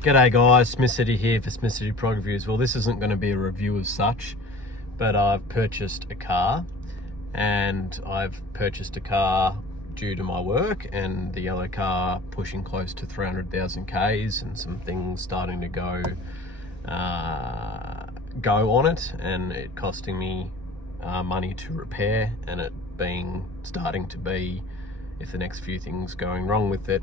G'day guys, Smith City here for Smith City Prog Reviews. Well, this isn't going to be a review as such, but I've purchased a car, and I've purchased a car due to my work, and the yellow car pushing close to 300,000 Ks and some things starting to go on it, and it costing me money to repair, and it starting to be, if the next few things going wrong with it,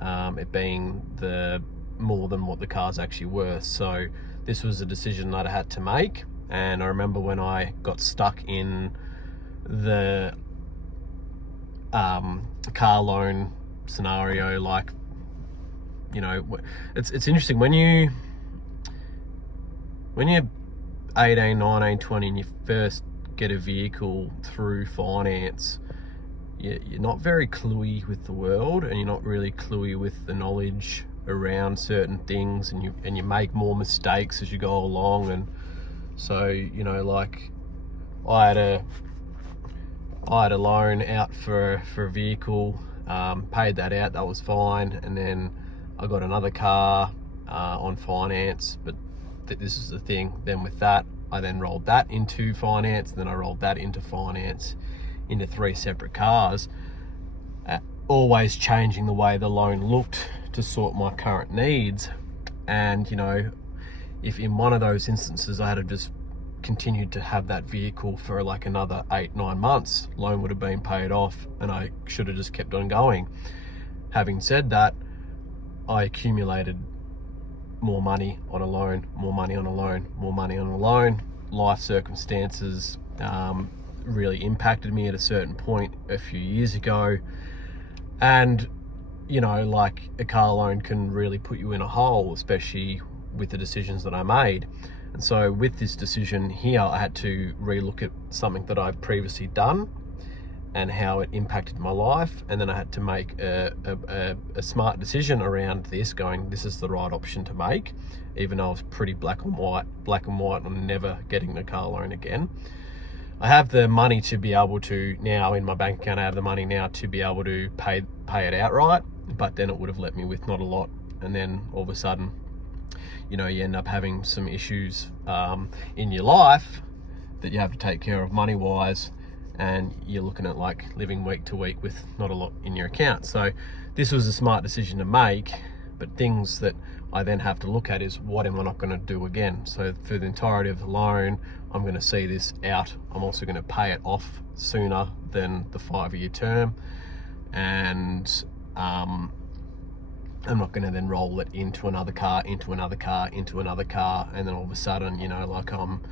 it being the more than what the car's actually worth. So this was a decision that I had to make, and I remember when I got stuck in the car loan scenario, like, you know, it's interesting when you're 18, 19, 20 and you first get a vehicle through finance. You're not very cluey with the world, and you're not really cluey with the knowledge around certain things, and you make more mistakes as you go along. And so, you know, like I had a loan out for a vehicle, paid that out, that was fine, and then I got another car on finance. But this is the thing, then with that I then rolled that into finance, and then I rolled that into finance into 3 separate cars, always changing the way the loan looked to sort my current needs. And, you know, if in one of those instances I had just continued to have that vehicle for like another 8-9 months, loan would have been paid off, and I should have just kept on going. Having said that, I accumulated more money on a loan, more money on a loan, more money on a loan. Life circumstances really impacted me at a certain point a few years ago, and, you know, like, a car loan can really put you in a hole, especially with the decisions that I made. And so with this decision here, I had to relook at something that I'd previously done and how it impacted my life, and then I had to make a smart decision around this, going, this is the right option to make, even though I was pretty black and white on never getting a car loan again. I have the money to be able to now in my bank account. I have the money now to be able to pay it outright, but then it would have left me with not a lot. And then all of a sudden, you know, you end up having some issues in your life that you have to take care of money wise, and you're looking at like living week to week with not a lot in your account. So this was a smart decision to make, but things that I then have to look at is, what am I not going to do again? So for the entirety of the loan, I'm going to see this out. I'm also going to pay it off sooner than the 5-year term, and I'm not going to then roll it into another car, and then all of a sudden, you know, like, I'm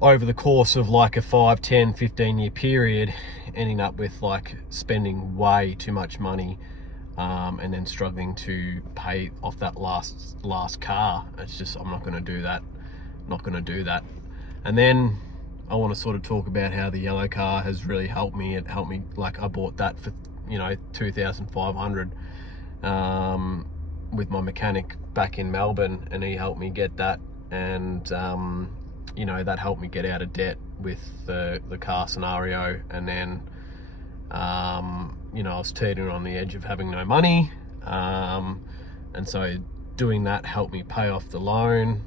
over the course of like a 5, 10, 15 year period ending up with like spending way too much money, and then struggling to pay off that last car. It's just, I'm not going to do that. And then I want to sort of talk about how the yellow car has really helped me. It helped me, like, I bought that for, you know, 2,500 with my mechanic back in Melbourne, and he helped me get that. And you know, that helped me get out of debt with the car scenario. And then you know, I was teetering on the edge of having no money, and so doing that helped me pay off the loan.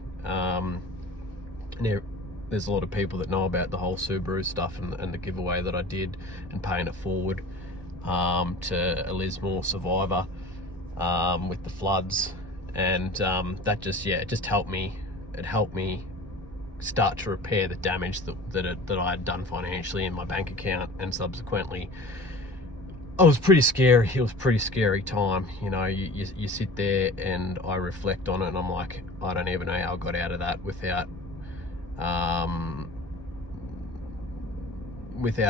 There's a lot of people that know about the whole Subaru stuff and the giveaway that I did, and paying it forward to a Lismore survivor with the floods. And that just, yeah, it just helped me. It helped me start to repair the damage that I had done financially in my bank account. And subsequently, it was pretty scary. It was a pretty scary time. You know, you sit there and I reflect on it, and I'm like, I don't even know how I got out of that without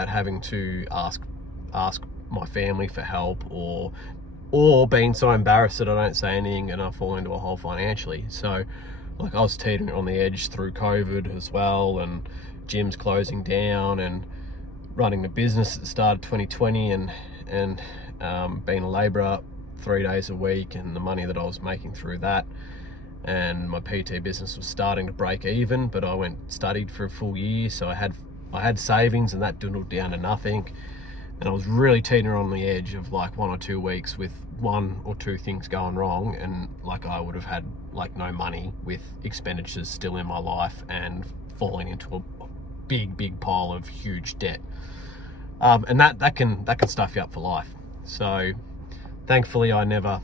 having to ask my family for help, or being so embarrassed that I don't say anything and I fall into a hole financially. So, like, I was teetering on the edge through COVID as well, and gyms closing down, and running the business at the start of 2020, and being a labourer 3 days a week, and the money that I was making through that. And my PT business was starting to break even, but I studied for a full year, so I had savings, and that dwindled down to nothing. And I was really teetering on the edge of like 1 or 2 weeks with 1 or 2 things going wrong, and like I would have had like no money with expenditures still in my life and falling into a big pile of huge debt. And that can stuff you up for life. So thankfully I never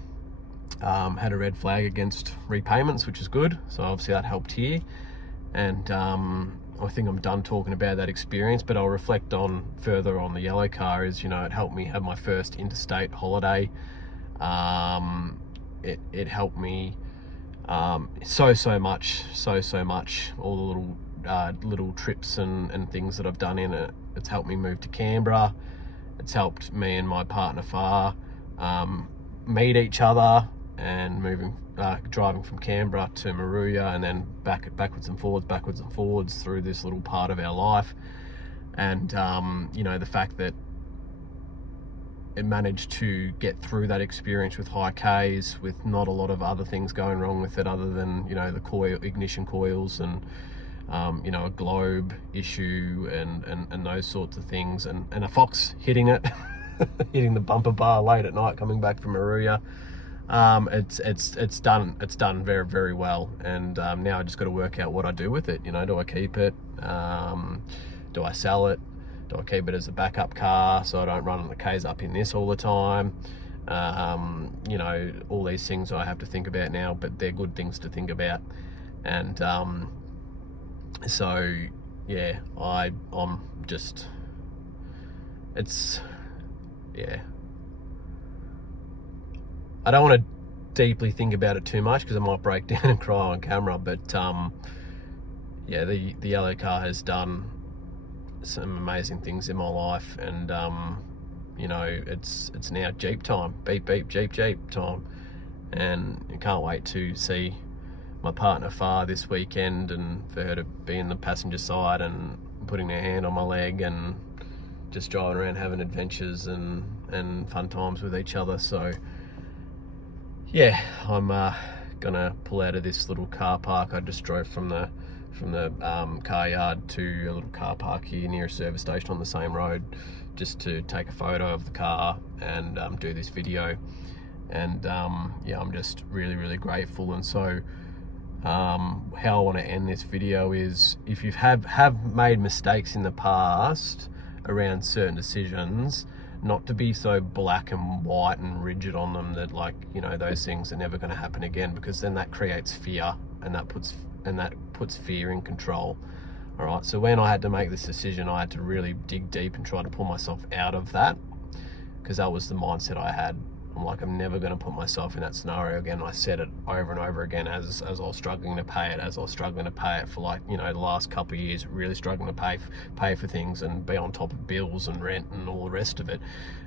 had a red flag against repayments, which is good. So obviously that helped here. And I think I'm done talking about that experience, but I'll reflect on further on the yellow car. Is, you know, it helped me have my first interstate holiday. It helped me so much. All the little trips and things that I've done in it. It's helped me move to Canberra. It's helped me and my partner Far meet each other, and driving from Canberra to Moruya, and then backwards and forwards through this little part of our life. And you know, the fact that it managed to get through that experience with high Ks, with not a lot of other things going wrong with it other than, you know, the ignition coils and you know, a globe issue and those sorts of things, and a fox hitting it hitting the bumper bar late at night coming back from Moruya. It's done very well, and now I just got to work out what I do with it. You know, do I keep it? Do I sell it? Do I keep it as a backup car so I don't run the Ks up in this all the time? You know, all these things I have to think about now, but they're good things to think about. And so yeah, I'm just, it's, yeah, I don't want to deeply think about it too much because I might break down and cry on camera, but yeah, the yellow car has done some amazing things in my life, and you know, it's now Jeep time, beep Jeep time, and I can't wait to see my partner Far this weekend, and for her to be in the passenger side and putting her hand on my leg and just driving around having adventures and fun times with each other. So yeah, I'm gonna pull out of this little car park. I just drove from the car yard to a little car park here near a service station on the same road, just to take a photo of the car and do this video. And yeah, I'm just really grateful. And so how I want to end this video is, if you have made mistakes in the past around certain decisions, not to be so black and white and rigid on them that, like, you know, those things are never going to happen again, because then that creates fear, and that puts fear in control. All right, so when I had to make this decision, I had to really dig deep and try to pull myself out of that, because that was the mindset I had. I'm like, I'm never going to put myself in that scenario again. I said it over and over again as I was struggling to pay it, for, like, you know, the last couple of years, really struggling to pay for things and be on top of bills and rent and all the rest of it.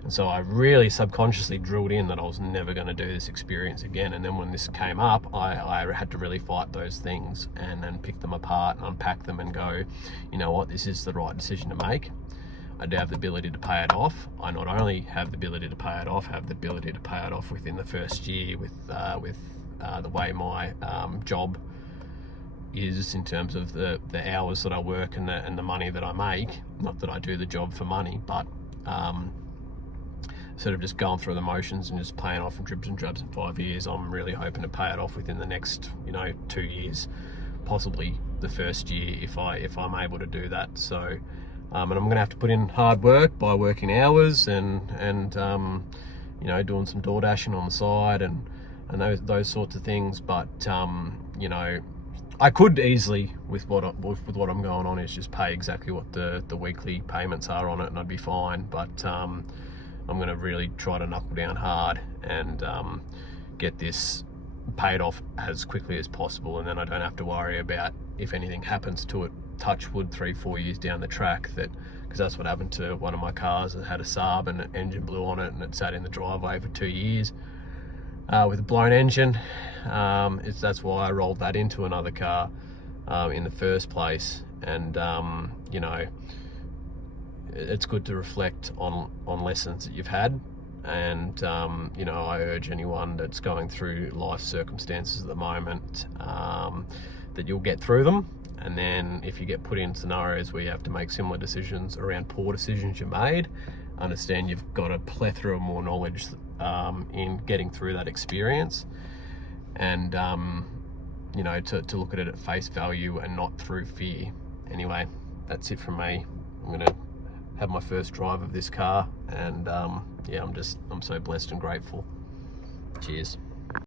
And so I really subconsciously drilled in that I was never going to do this experience again. And then when this came up, I had to really fight those things and then pick them apart and unpack them and go, you know what, this is the right decision to make. I do have the ability to pay it off. I not only have the ability to pay it off, have the ability to pay it off within the first year with the way my job is in terms of the hours that I work and the money that I make. Not that I do the job for money, but sort of just going through the motions and just paying off in dribs and drabs in 5 years. I'm really hoping to pay it off within the next, you know, 2 years, possibly the first year if I'm able to do that. So. And I'm going to have to put in hard work by working hours and you know, doing some door dashing on the side and those sorts of things. But you know, I could easily, with what I'm going on, is just pay exactly what the weekly payments are on it, and I'd be fine. But I'm going to really try to knuckle down hard and get this paid off as quickly as possible, and then I don't have to worry about if anything happens to it, touch wood, 3-4 years down the track, because that's what happened to one of my cars. It had a Saab and an engine blew on it, and it sat in the driveway for 2 years with a blown engine. That's why I rolled that into another car in the first place. And you know, it's good to reflect on lessons that you've had. And you know, I urge anyone that's going through life circumstances at the moment that you'll get through them. And then if you get put in scenarios where you have to make similar decisions around poor decisions you made, understand you've got a plethora more knowledge in getting through that experience, and you know, to look at it at face value and not through fear. Anyway, that's it from me. I'm gonna have my first drive of this car, and yeah, I'm so blessed and grateful. Cheers.